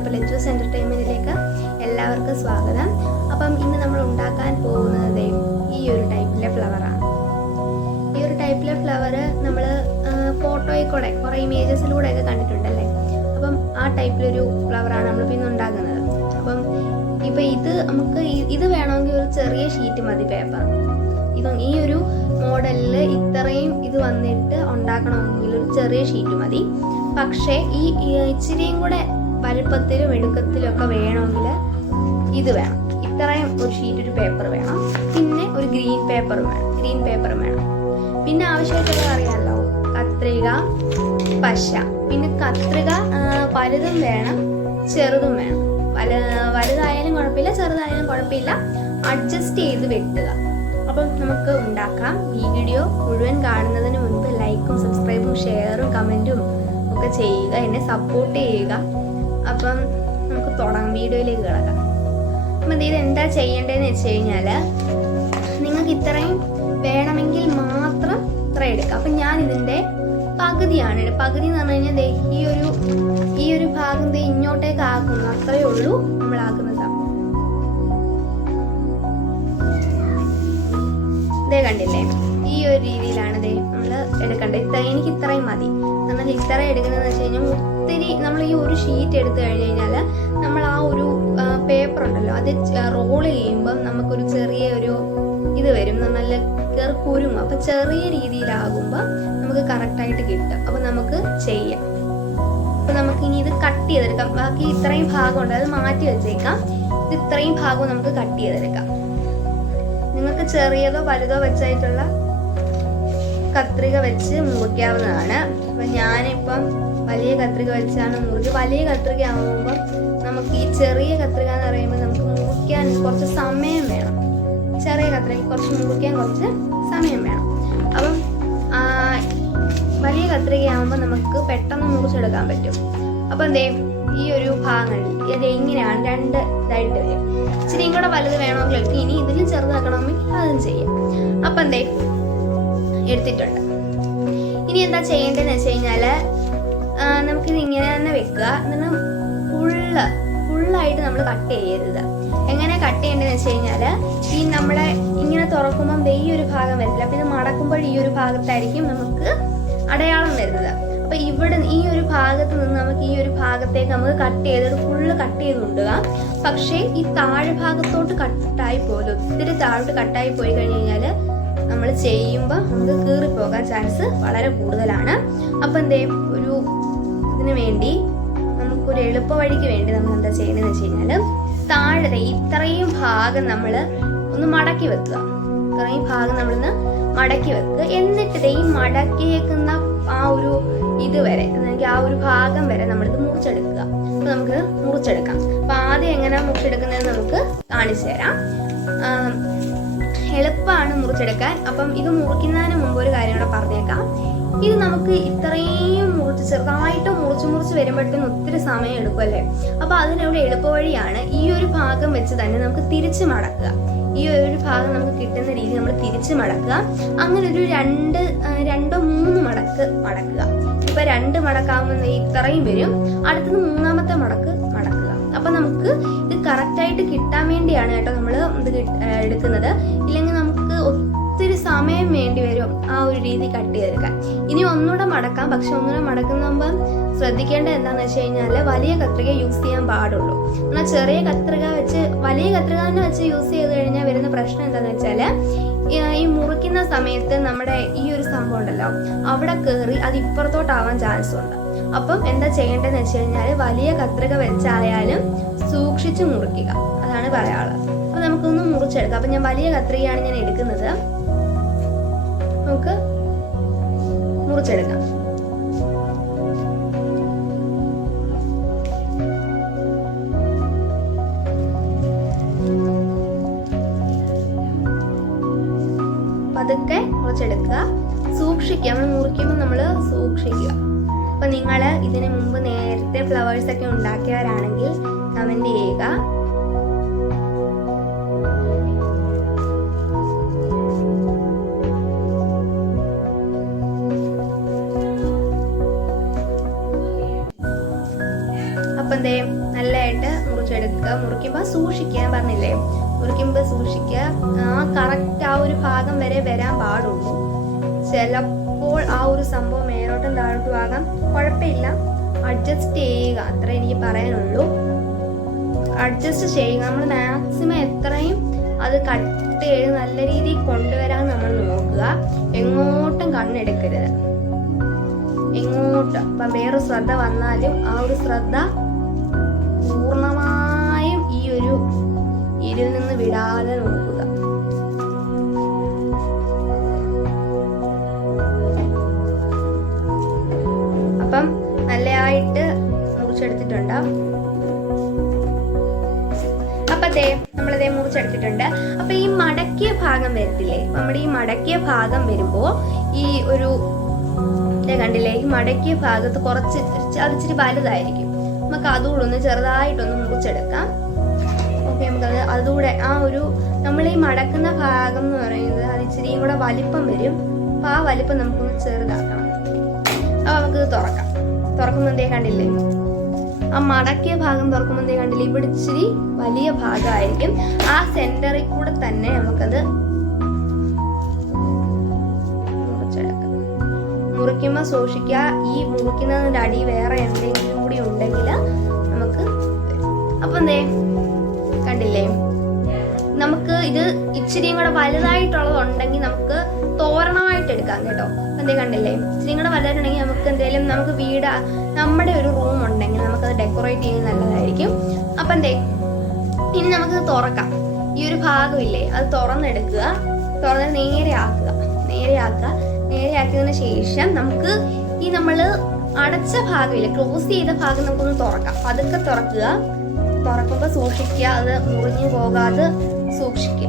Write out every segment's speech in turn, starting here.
അപ്പോൾ ലെറ്റൂസ് എൻ്റർടൈൻമെൻറ്റിലേക്ക് എല്ലാവർക്കും സ്വാഗതം. അപ്പം ഇന്ന് നമ്മൾ ഉണ്ടാക്കാൻ പോകുന്നത് ഈ ഒരു ടൈപ്പിലെ ഫ്ലവറാണ്. ഈ ഒരു ടൈപ്പിലെ ഫ്ലവർ നമ്മൾ ഫോട്ടോയിൽ കൂടെ കുറേ ഇമേജസിലൂടെയൊക്കെ കണ്ടിട്ടുണ്ടല്ലേ. അപ്പം ആ ടൈപ്പിലൊരു ഫ്ലവറാണ് നമ്മളിപ്പോൾ ഇന്ന് ഉണ്ടാക്കുന്നത്. അപ്പം ഇപ്പം നമുക്ക് ഇത് വേണമെങ്കിൽ ഒരു ചെറിയ ഷീറ്റ് മതി, പേപ്പർ. ഈ ഒരു മോഡലിൽ ഇത്രയും ഇത് വന്നിട്ട് ഉണ്ടാക്കണമെങ്കിൽ ഒരു ചെറിയ ഷീറ്റ് മതി. പക്ഷേ ഈ ഇച്ചിരിയും കൂടെ വലുപ്പത്തിലും എടുക്കത്തിലും ഒക്കെ വേണമെങ്കിൽ ഇത് വേണം. ഇത്രയും ഒരു ഷീറ്റ്, ഒരു പേപ്പർ വേണം. പിന്നെ ഒരു ഗ്രീൻ പേപ്പറും വേണം. പിന്നെ ആവശ്യമായിട്ടുള്ളത് അറിയാമല്ലോ, കത്രിക, പശ. പിന്നെ കത്രിക വലുതും വേണം, ചെറുതും വേണം. വലുതായാലും കുഴപ്പമില്ല, ചെറുതായാലും കുഴപ്പമില്ല, അഡ്ജസ്റ്റ് ചെയ്ത് വെക്കുക. അപ്പം നമുക്ക് ഉണ്ടാക്കാം. ഈ വീഡിയോ മുഴുവൻ കാണുന്നതിന് മുൻപ് ലൈക്കും സബ്സ്ക്രൈബും ഷെയറും കമൻറ്റും ഒക്കെ ചെയ്യുക, എന്നെ സപ്പോർട്ട് ചെയ്യുക. അപ്പം നമുക്ക് തുടങ്ങാം, വീഡിയോയിലേക്ക് കിടക്കാം. അപ്പം ഇത് എന്താ ചെയ്യേണ്ടതെന്ന് വെച്ച് കഴിഞ്ഞാൽ, നിങ്ങൾക്ക് ഇത്രയും വേണമെങ്കിൽ മാത്രം ഇത്ര എടുക്കുക. അപ്പം ഞാൻ ഇതിൻ്റെ പകുതിയാണ്. പകുതി എന്ന് പറഞ്ഞു കഴിഞ്ഞാൽ ഈ ഒരു ഭാഗം ഇങ്ങോട്ടേക്ക് ആക്കുന്നു, അത്രയേ ഉള്ളൂ നമ്മൾ ആക്കുന്ന സംഭവം. ഇതേ കണ്ടില്ലേ, ഈ ഒരു രീതിയിലാണ് നമ്മൾ എടുക്കേണ്ടത്. എനിക്ക് ഇത്രയും മതി. നമ്മൾ ഇത്ര എടുക്കുന്നതെന്ന് വെച്ച് കഴിഞ്ഞാൽ ഒത്തിരി നമ്മൾ ഈ ഒരു ഷീറ്റ് എടുത്തു കഴിഞ്ഞ് കഴിഞ്ഞാൽ നമ്മൾ ആ ഒരു പേപ്പർ ഉണ്ടല്ലോ, അത് റോൾ ചെയ്യുമ്പം നമുക്കൊരു ചെറിയ ഒരു ഇത് വരും, നല്ല കുരുങ്ങും. അപ്പം ചെറിയ രീതിയിലാകുമ്പോൾ നമുക്ക് കറക്റ്റായിട്ട് കിട്ടും. അപ്പം നമുക്ക് ചെയ്യാം. അപ്പം നമുക്ക് ഇനി ഇത് കട്ട് ചെയ്തെടുക്കാം. ബാക്കി ഇത്രയും ഭാഗമുണ്ട്, അത് മാറ്റി വെച്ചേക്കാം. ഇത് ഇത്രയും ഭാഗവും നമുക്ക് കട്ട് ചെയ്തെടുക്കാം. നിങ്ങൾക്ക് ചെറിയതോ വലുതോ വെച്ചായിട്ടുള്ള കത്രിക വെച്ച് മുറിക്കാവുന്നതാണ്. അപ്പം ഞാനിപ്പം വലിയ കത്രിക വെച്ചാണ് മുറിച്ച്. വലിയ കത്രിക ആകുമ്പോൾ നമുക്ക് ഈ ചെറിയ കത്രിക എന്ന് പറയുമ്പോൾ നമുക്ക് മുറിക്കാൻ കുറച്ച് സമയം വേണം. ചെറിയ കത്രിക കുറച്ച് മുറിക്കാൻ കുറച്ച് സമയം വേണം. അപ്പം വലിയ കത്രിക ആകുമ്പോൾ നമുക്ക് പെട്ടെന്ന് മുറിച്ചെടുക്കാൻ പറ്റും. അപ്പം ഈ ഒരു ഭാഗങ്ങളിൽ ഇത് ഇങ്ങനെയാണ്, രണ്ട് ഇതായിട്ട് വരും. ഇച്ചിരിയും കൂടെ വലുത് വേണമെങ്കിൽ ഇനി ഇതിലും ചെറുതാക്കണമെങ്കിൽ അതും ചെയ്യാം. അപ്പം എടുത്തിട്ടുണ്ട്. ഇനി എന്താ ചെയ്യേണ്ടതെന്ന് വെച്ച് കഴിഞ്ഞാൽ, നമുക്കിത് ഇങ്ങനെ തന്നെ വെക്കുക. എന്നിട്ട് ഫുള്ളായിട്ട് നമ്മൾ കട്ട് ചെയ്യരുത്. എങ്ങനെ കട്ട് ചെയ്യേണ്ടതെന്ന് വെച്ച് കഴിഞ്ഞാൽ, ഈ നമ്മളെ ഇങ്ങനെ തുറക്കുമ്പം ഈ ഒരു ഭാഗം വരില്ല. അപ്പം ഇത് മടക്കുമ്പോൾ ഈ ഒരു ഭാഗത്തായിരിക്കും നമുക്ക് അടയാളം വരുന്നത്. അപ്പം ഈ ഒരു ഭാഗത്ത് നിന്ന് നമുക്ക് ഈ ഒരു ഭാഗത്തേക്ക് നമുക്ക് കട്ട് ചെയ്തിട്ട് ഫുള്ള് കട്ട് ചെയ്ത് കൊണ്ടുപോകാം. പക്ഷേ ഈ താഴെ ഭാഗത്തോട്ട് കട്ടായി പോലും, ഒത്തിരി താഴോട്ട് കട്ടായി പോയി കഴിഞ്ഞ് കഴിഞ്ഞാൽ നമ്മൾ ചെയ്യുമ്പോൾ നമുക്ക് കീറിപ്പോകാൻ ചാൻസ് വളരെ കൂടുതലാണ്. അപ്പം ഒരു ഇതിന് വേണ്ടി നമുക്കൊരു എളുപ്പ വഴിക്ക് വേണ്ടി നമ്മൾ എന്താ ചെയ്യണമെന്ന് വെച്ച് കഴിഞ്ഞാൽ, താഴെ ഇത്രയും ഭാഗം നമ്മൾ ഒന്ന് മടക്കി വെക്കുക. ഇത്രയും ഭാഗം നമ്മളൊന്ന് മടക്കി വെക്കുക. എന്നിട്ട് ഈ മടക്കിയേക്കുന്ന ആ ഒരു ഇതുവരെ, ആ ഒരു ഭാഗം വരെ നമ്മളിത് മുറിച്ചെടുക്കുക. അപ്പോൾ നമുക്ക് മുറിച്ചെടുക്കാം. അപ്പോൾ ആദ്യം എങ്ങനെയാണ് മുറിച്ചെടുക്കുന്നതെന്ന് നമുക്ക് കാണിച്ചു തരാം. എളുപ്പമാണ് മുറിച്ചെടുക്കാൻ. അപ്പം ഇത് മുറിക്കുന്നതിന് മുമ്പ് ഒരു കാര്യം കൂടെ പറഞ്ഞേക്കാം. ഇത് നമുക്ക് ഇത്രയും ചെറുതായിട്ട് മുറിച്ച് വരുമ്പോഴത്തേനും ഒത്തിരി സമയം എടുക്കുമല്ലേ. അപ്പോൾ അതിനൊരു എളുപ്പവഴിയാണ് ഈ ഒരു ഭാഗം വെച്ച് തന്നെ നമുക്ക് തിരിച്ച് മടക്കുക. ഈ ഒരു ഭാഗം നമുക്ക് കിട്ടുന്ന രീതി നമ്മൾ തിരിച്ച് മടക്കുക. അങ്ങനെ ഒരു രണ്ടോ മൂന്ന് മടക്കുക. ഇപ്പം 2 മടക്കാവുന്ന ഇത്രയും വരും. അടുത്തത് 3ാമത്തെ മടക്കുക. അപ്പം നമുക്ക് ഇത് കറക്റ്റായിട്ട് കിട്ടാൻ വേണ്ടിയാണ് കേട്ടോ നമ്മൾ ഇത് എടുക്കുന്നത്. ഇല്ലെങ്കിൽ നമുക്ക് ഒത്തിരി സമയം വേണ്ടി വരും ആ ഒരു രീതി കട്ട് ചെയ്തെടുക്കാൻ. ഇനി ഒന്നുകൂടെ മടക്കാം. പക്ഷെ ഒന്നുകൂടെ മടക്കുമ്പോൾ ശ്രദ്ധിക്കേണ്ടത് എന്താണെന്ന് വെച്ച് കഴിഞ്ഞാൽ, വലിയ കത്രിക യൂസ് ചെയ്യാൻ പാടുള്ളൂ. എന്നാൽ ചെറിയ കത്രിക വെച്ച് വലിയ കത്രിക തന്നെ വെച്ച് യൂസ് ചെയ്ത് കഴിഞ്ഞാൽ വരുന്ന പ്രശ്നം എന്താണെന്ന് വെച്ചാൽ, ഈ മുറിക്കുന്ന സമയത്ത് നമ്മുടെ ഈ ഒരു സംഭവം ഉണ്ടല്ലോ, അവിടെ കയറി അത് ഇപ്പുറത്തോട്ടാവാൻ ചാൻസ് ഉണ്ട്. അപ്പം എന്താ ചെയ്യേണ്ടതെന്ന് വെച്ച് കഴിഞ്ഞാൽ, വലിയ കത്രിക വെച്ചായാലും സൂക്ഷിച്ച് മുറിക്കുക. അതാണ് പറയാനുള്ളത്. അപ്പം നമുക്കൊന്ന് മുറിച്ചെടുക്കാം. അപ്പം ഞാൻ വലിയ കത്രികയാണ് ഞാൻ എടുക്കുന്നത്. നമുക്ക് മുറിച്ചെടുക്കാം. പതുക്കെ മുറിച്ചെടുക്കുക. സൂക്ഷിക്കുക. നമ്മൾ മുറിക്കുമ്പോൾ നമ്മൾ സൂക്ഷിക്കുക. അപ്പം നിങ്ങൾ ഇതിന് മുമ്പ് നേരത്തെ ഫ്ലവേഴ്സൊക്കെ ഉണ്ടാക്കിയവരാണെങ്കിൽ കമൻറ്റ് ചെയ്യുക. അപ്പം എന്തേ നല്ലതായിട്ട് മുറിച്ചെടുക്കുക. മുറിക്കുമ്പോൾ സൂക്ഷിക്കുക, പറഞ്ഞില്ലേ, മുറിക്കുമ്പോൾ സൂക്ഷിക്കുക. കറക്റ്റ് ആ ഒരു ഭാഗം വരെ വരാൻ പാടുള്ളൂ. ചിലപ്പോൾ ആ ഒരു സംഭവം മേലോട്ടും താഴോട്ടും ആകാം, കുഴപ്പമില്ല, അഡ്ജസ്റ്റ് ചെയ്യുക, അത്ര എനിക്ക് പറയാനുള്ളൂ. അഡ്ജസ്റ്റ് ചെയ്യുക. നമ്മൾ മാക്സിമം എത്രയും അത് കട്ട് ചെയ്ത് നല്ല രീതിയിൽ കൊണ്ടുവരാൻ നമ്മൾ നോക്കുക. എങ്ങോട്ടും കണ്ണെടുക്കരുത്, എങ്ങോട്ടും. അപ്പം വേറെ ശ്രദ്ധ വന്നാലും ആ ഒരു ശ്രദ്ധ പൂർണ്ണമായും ഈ ഒരു ഇതിൽ നിന്ന് വിടാതെ നോക്കുക. അപ്പം നല്ലതായിട്ട് മുറിച്ചെടുത്തിട്ടുണ്ട്. അപ്പത്തേ നമ്മളതേ മുറിച്ചെടുത്തിട്ടുണ്ട്. അപ്പൊ ഈ മടക്കിയ ഭാഗം വരത്തില്ലേ, നമ്മുടെ ഈ മടക്കിയ ഭാഗം വരുമ്പോ ഈ ഒരു കണ്ടില്ലേ, ഈ മടക്കിയ ഭാഗത്ത് കുറച്ച് അതിച്ചിരി വലുതായിരിക്കും. നമുക്ക് അതുകൂടെ ഒന്ന് ചെറുതായിട്ടൊന്ന് മുറിച്ചെടുക്കാം. ഓക്കെ, നമുക്കത് അതുകൂടെ ആ ഒരു നമ്മൾ ഈ മടക്കുന്ന ഭാഗം എന്ന് പറയുന്നത് അത് ഇച്ചിരിയും കൂടെ വലിപ്പം വരും. അപ്പൊ ആ വലിപ്പം നമുക്കൊന്ന് ചെറുതാക്കണം. അപ്പൊ നമുക്കിത് തുറക്കാം. തുറക്കുമ്പോൾ എന്തേ കണ്ടില്ലേ, ആ മടക്കിയ ഭാഗം തുറക്കുമ്പോൾ എന്തേ കണ്ടില്ലേ, ഇവിടെ ഇച്ചിരി വലിയ ഭാഗമായിരിക്കും. ആ സെന്ററിൽ കൂടെ തന്നെ നമുക്കത് മുറിക്കുമ്പോൾ സൂക്ഷിക്കുക. ഈ മുറിക്കുന്നതിൻ്റെ അടി വേറെ എന്തെങ്കിലും കൂടി ഉണ്ടെങ്കിൽ നമുക്ക് അപ്പം എന്തേ കണ്ടില്ലേ, നമുക്ക് ഇത് ഇച്ചിരിയും കൂടെ വലുതായിട്ടുള്ളതുണ്ടെങ്കിൽ നമുക്ക് തോരണമായിട്ട് എടുക്കാം കേട്ടോ. എന്തേ കണ്ടില്ലേ, ഇച്ചിരിയും കൂടെ വലുതായിട്ടുണ്ടെങ്കിൽ നമുക്ക് എന്തെങ്കിലും നമുക്ക് വീട് നമ്മുടെ ഒരു റൂം ഉണ്ടെങ്കിൽ നമുക്കത് ഡെക്കറേറ്റ് ചെയ്യുന്നത് നല്ലതായിരിക്കും. അപ്പം എന്തേ ഇനി നമുക്കത് തുറക്കാം. ഈ ഒരു ഭാഗമില്ലേ അത് തുറന്നെടുക്കുക, തുറന്ന് നേരെയാക്കിയതിന് ശേഷം നമുക്ക് ഈ നമ്മൾ അടച്ച ഭാഗമില്ല, ക്ലോസ് ചെയ്ത ഭാഗം നമുക്കൊന്ന് തുറക്കാം. പതുക്കെ തുറക്കുക. തുറക്കുമ്പോൾ സൂക്ഷിക്കുക, അത് മുറിഞ്ഞു പോകാതെ സൂക്ഷിക്കുക.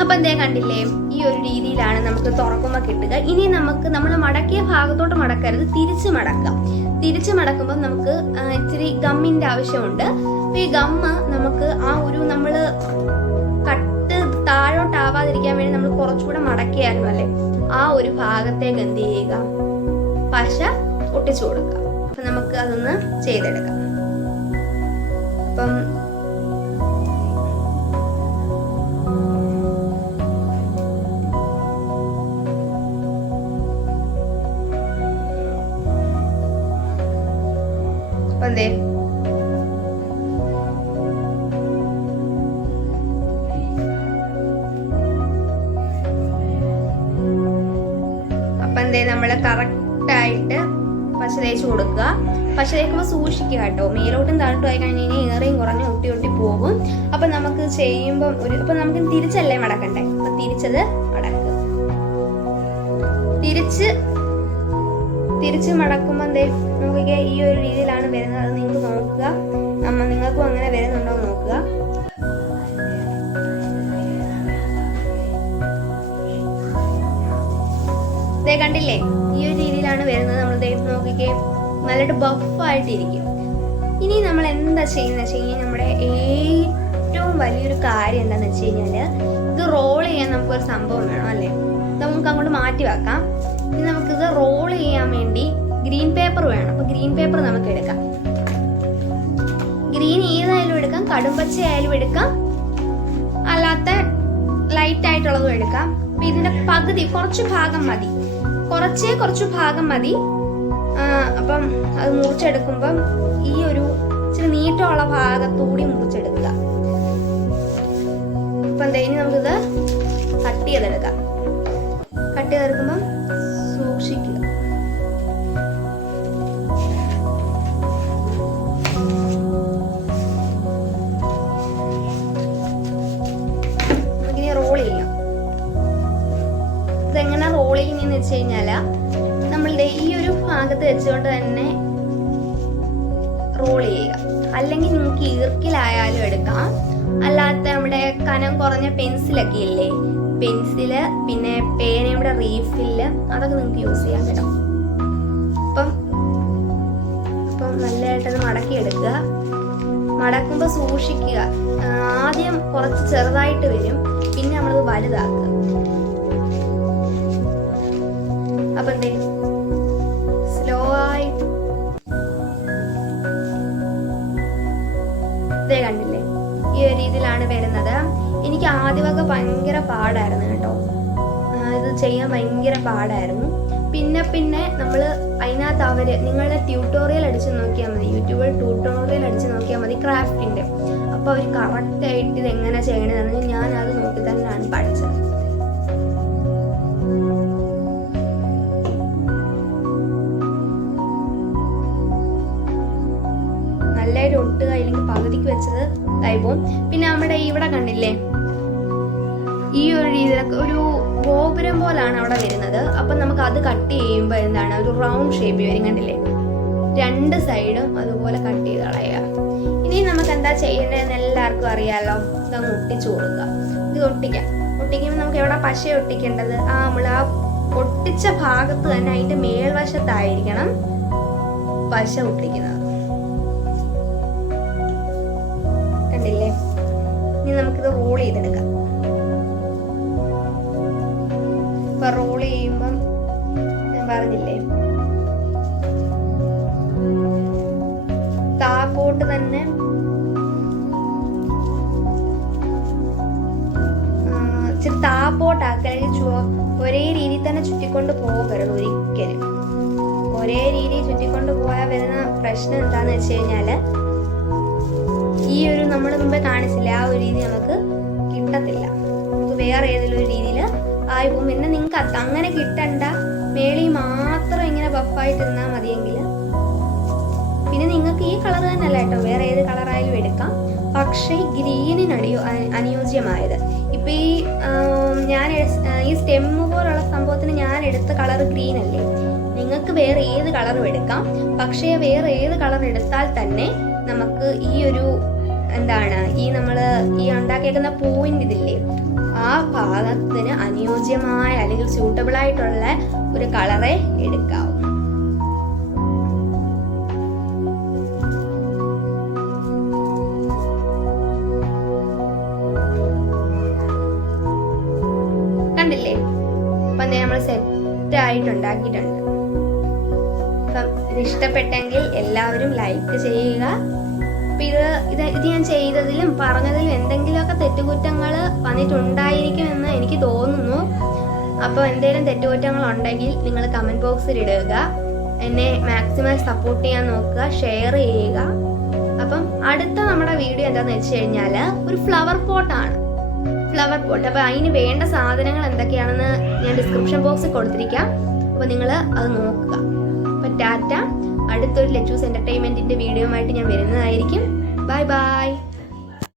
അപ്പൊ എന്തേ കണ്ടില്ലേ, ഈ ഒരു രീതിയിലാണ് നമുക്ക് തുറക്കുമ്പോൾ കിട്ടുക. ഇനി നമുക്ക് നമ്മൾ മടക്കിയ ഭാഗത്തോട്ട് മടക്കരുത്, തിരിച്ച് മടക്കുമ്പോൾ നമുക്ക് ഇച്ചിരി ഗമ്മിന്റെ ആവശ്യമുണ്ട്. അപ്പൊ ഈ ഗമ്മ് നമുക്ക് ആ ഒരു നമ്മള് കട്ട് താഴോട്ടാവാതിരിക്കാൻ വേണ്ടി നമ്മൾ കുറച്ചുകൂടെ മടക്കിയായിരുന്നു അല്ലേ, ആ ഒരു ഭാഗത്തേക്ക് എന്ത് ചെയ്യുക, പശ ഒട്ടിച്ചു കൊടുക്കുക. അപ്പൊ നമുക്ക് അതൊന്ന് ചെയ്തെടുക്കാം. അപ്പം എന്തേ നമ്മൾ കറക്റ്റായിട്ട് പശ തേച്ച് കൊടുക്കുക. പശ തേക്കുമ്പോൾ സൂക്ഷിക്കുക കേട്ടോ, മേലോട്ടും താഴോട്ടും ആയി കഴിഞ്ഞ് കഴിഞ്ഞാൽ ഏറെയും കുറഞ്ഞ് ഒട്ടി പോകും. അപ്പൊ നമുക്ക് ചെയ്യുമ്പം അപ്പൊ നമുക്ക് തിരിച്ചല്ലേ മടക്കണ്ടേ, അപ്പൊ തിരിച്ചത് മടക്കുക. തിരിച്ച് മടക്കുമ്പോൾ എന്തേ നമുക്ക് ഈ ഒരു രീതിയിലാണ് വരുന്നത്. അത് നിങ്ങൾക്ക് നോക്കുക, നിങ്ങൾക്കും അങ്ങനെ വരുന്നുണ്ടോ നോക്കുക. കണ്ടില്ലേ, ഈ ഒരു രീതിയിലാണ് വരുന്നത്. നമ്മൾ നോക്കിക്കേ, നല്ലൊരു ബഫായിട്ടിരിക്കും. ഇനി നമ്മൾ എന്താ ചെയ്യുന്നത് വെച്ച് കഴിഞ്ഞാൽ നമ്മുടെ ഏറ്റവും വലിയൊരു കാര്യം എന്താണെന്ന് വെച്ച് കഴിഞ്ഞാൽ ഇത് റോൾ ചെയ്യാൻ നമുക്കൊരു സംഭവം വേണം അല്ലേ. നമുക്ക് അങ്ങോട്ട് മാറ്റി വെക്കാം. ഇനി നമുക്കിത് റോൾ ചെയ്യാൻ വേണ്ടി ഗ്രീൻ പേപ്പർ വേണം. അപ്പൊ ഗ്രീൻ പേപ്പർ നമുക്ക് എടുക്കാം. ഗ്രീൻ ഏതായാലും എടുക്കാം, കടുംപച്ച ആയാലും എടുക്കാം, അല്ലാത്ത ലൈറ്റ് ആയിട്ടുള്ളതും എടുക്കാം. അപ്പൊ ഇതിന്റെ പകുതി കുറച്ച് ഭാഗം മതി. അപ്പം അത് മുറിച്ചെടുക്കുമ്പം ഈ ഒരു ഇച്ചിരി നീട്ടമുള്ള ഭാഗത്തൂടി മുറിച്ചെടുക്കുക. അപ്പൊ എന്തായാലും നമുക്കിത് കട്ട് ചെയ്തെടുക്കാം. കട്ട് ചെയ്തെടുക്കുമ്പം സൂക്ഷിക്കുക. നമുക്കിനി റോൾ ചെയ്യാം. ഇതെങ്ങനെ റോൾ ചെയ്യുന്നതെന്ന് വെച്ച് കഴിഞ്ഞാല് നമ്മളുടെ ഈ ഒരു ഭാഗത്ത് വെച്ചുകൊണ്ട് തന്നെ റോൾ ചെയ്യുക. അല്ലെങ്കിൽ നിങ്ങൾക്ക് ഈർക്കിലായാലും എടുക്കാം, അല്ലാത്ത നമ്മുടെ കനം കുറഞ്ഞ പെൻസിലൊക്കെ ഇല്ലേ, പെൻസില് പിന്നെ പേനയുടെ റീഫില്ല് അതൊക്കെ നിങ്ങൾക്ക് യൂസ് ചെയ്യാൻ കേട്ടോ. അപ്പം നല്ലതായിട്ടത് മടക്കിയെടുക്കുക. മടക്കുമ്പോൾ സൂക്ഷിക്കുക. ആദ്യം കുറച്ച് ചെറുതായിട്ട് വരും, പിന്നെ നമ്മളത് വലുതാക്കുക. അപ്പൊ എന്തേ സ്ലോ ആയി ഇതേ കണ്ടില്ലേ, ഈ ഒരു രീതിയിലാണ് വരുന്നത്. എനിക്ക് ആദ്യമൊക്കെ ഭയങ്കര പാടായിരുന്നു കേട്ടോ, ഇത് ചെയ്യാൻ ഭയങ്കര പാടായിരുന്നു. പിന്നെ നമ്മൾ അതിനകത്ത് നിങ്ങളുടെ ട്യൂട്ടോറിയൽ അടിച്ച് നോക്കിയാൽ മതി, യൂട്യൂബിൽ ട്യൂട്ടോറിയൽ അടിച്ച് നോക്കിയാൽ മതി ക്രാഫ്റ്റിൻ്റെ. അപ്പോൾ അവർ കറക്റ്റായിട്ട് ഇത് എങ്ങനെ ചെയ്യണമെന്ന് ഞാനത് നോക്കി തന്നെയാണ് പഠിച്ചത്. നല്ലൊരു ഒട്ടുക, ഇല്ലെങ്കിൽ പകുതിക്ക് വെച്ചത് ഇതായിപ്പോവും. പിന്നെ നമ്മുടെ ഇവിടെ കണ്ടില്ലേ, ഈ ഒരു രീതിയിലൊക്കെ ഒരു ഗോപുരം പോലാണ് അവിടെ വരുന്നത്. അപ്പം നമുക്ക് അത് കട്ട് ചെയ്യുമ്പോൾ എന്താണ് ഒരു റൗണ്ട് ഷേപ്പ് വരും, കണ്ടില്ലേ? 2 സൈഡും അതുപോലെ കട്ട് ചെയ്ത് കളയുക. ഇനി നമുക്ക് എന്താ ചെയ്യേണ്ടതെന്ന് എല്ലാവർക്കും അറിയാമല്ലോ. ഇതങ്ങ് ഒട്ടിച്ചു കൊടുക്കുക. ഇത് ഒട്ടിക്കുമ്പോൾ നമുക്ക് എവിടെ പശ ഒട്ടിക്കേണ്ടത്, നമ്മൾ ആ ഒട്ടിച്ച ഭാഗത്ത് തന്നെ അതിൻ്റെ മേൽവശത്തായിരിക്കണം പശ ഒട്ടിക്കുന്നത്. കണ്ടില്ലേ? ഇനി നമുക്കിത് റോൾ ചെയ്തെടുക്കാം. ഇപ്പൊ റോൾ ചെയ്യുമ്പം ഞാൻ പറഞ്ഞില്ലേ, താപ്പോട്ട് തന്നെ ഇച്ചിരി താപ്പോട്ടാക്കി ഒരേ രീതിയിൽ തന്നെ ചുറ്റിക്കൊണ്ട് പോകരുത് ഒരിക്കലും. ഒരേ രീതിയിൽ ചുറ്റിക്കൊണ്ട് പോയാൽ വരുന്ന പ്രശ്നം എന്താന്ന് വെച്ച് കഴിഞ്ഞാല്, ഈ ഒരു നമ്മൾ മുമ്പേ കാണിച്ചില്ല ആ ഒരു രീതി നമുക്ക് കിട്ടത്തില്ല. നമുക്ക് വേറെ ഏതെങ്കിലും ഒരു രീതിയിൽ ആയി പോകും. പിന്നെ നിങ്ങൾക്ക് അങ്ങനെ കിട്ടണ്ട, മേളി മാത്രം ഇങ്ങനെ ബഫായിട്ടിരുന്നാൽ മതിയെങ്കിൽ പിന്നെ നിങ്ങൾക്ക് ഈ കളർ തന്നെ അല്ല കേട്ടോ, വേറെ ഏത് കളറായാലും എടുക്കാം. പക്ഷേ ഗ്രീനിന് അനുയോജ്യമായത് ഇപ്പം ഈ സ്റ്റെമ്മ് പോലുള്ള സംഭവത്തിന് ഞാൻ എടുത്ത കളർ ഗ്രീൻ അല്ലേ, നിങ്ങൾക്ക് വേറെ ഏത് കളറും എടുക്കാം. പക്ഷേ വേറെ ഏത് കളർ എടുത്താൽ തന്നെ നമുക്ക് ഈ ഒരു നമ്മൾ ഈ ഉണ്ടാക്കിയേക്കുന്ന പൂവിൻ്റെ ഇതില്ലേ, ആ ഭാഗത്തിന് അനുയോജ്യമായ അല്ലെങ്കിൽ സ്യൂട്ടബിൾ ആയിട്ടുള്ള ഒരു കളറേ എടുക്കാവൂ. കണ്ടില്ലേ? അപ്പം നമ്മൾ സെറ്റായിട്ട് ഉണ്ടാക്കിയിട്ടുണ്ട്. അപ്പം ഇത് ഇഷ്ടപ്പെട്ടെങ്കിൽ എല്ലാവരും ലൈക്ക് ചെയ്യുക. ഇത് ഞാൻ ചെയ്തതിലും പറഞ്ഞതിലും എന്തെങ്കിലുമൊക്കെ തെറ്റുകുറ്റങ്ങൾ വന്നിട്ടുണ്ടായിരിക്കുമെന്ന് എനിക്ക് തോന്നുന്നു. അപ്പോൾ എന്തെങ്കിലും തെറ്റുകുറ്റങ്ങൾ ഉണ്ടെങ്കിൽ നിങ്ങൾ കമൻറ്റ് ബോക്സിൽ ഇടുക. എന്നെ മാക്സിമം സപ്പോർട്ട് ചെയ്യാൻ നോക്കുക, ഷെയർ ചെയ്യുക. അപ്പം അടുത്ത നമ്മുടെ വീഡിയോ എന്താണെന്ന് വെച്ച് കഴിഞ്ഞാൽ ഒരു ഫ്ലവർ പോട്ടാണ്. അപ്പോൾ അതിന് വേണ്ട സാധനങ്ങൾ എന്തൊക്കെയാണെന്ന് ഞാൻ ഡിസ്ക്രിപ്ഷൻ ബോക്സിൽ കൊടുത്തിരിക്കാം. അപ്പോൾ നിങ്ങൾ അത് നോക്കുക. അപ്പോൾ ടാറ്റ. അടുത്തൊരു ലെറ്റൂസ് എൻ്റർടൈൻമെൻറ്റിൻ്റെ വീഡിയോ ആയിട്ട് ഞാൻ വരുന്നതായിരിക്കും. Bye bye.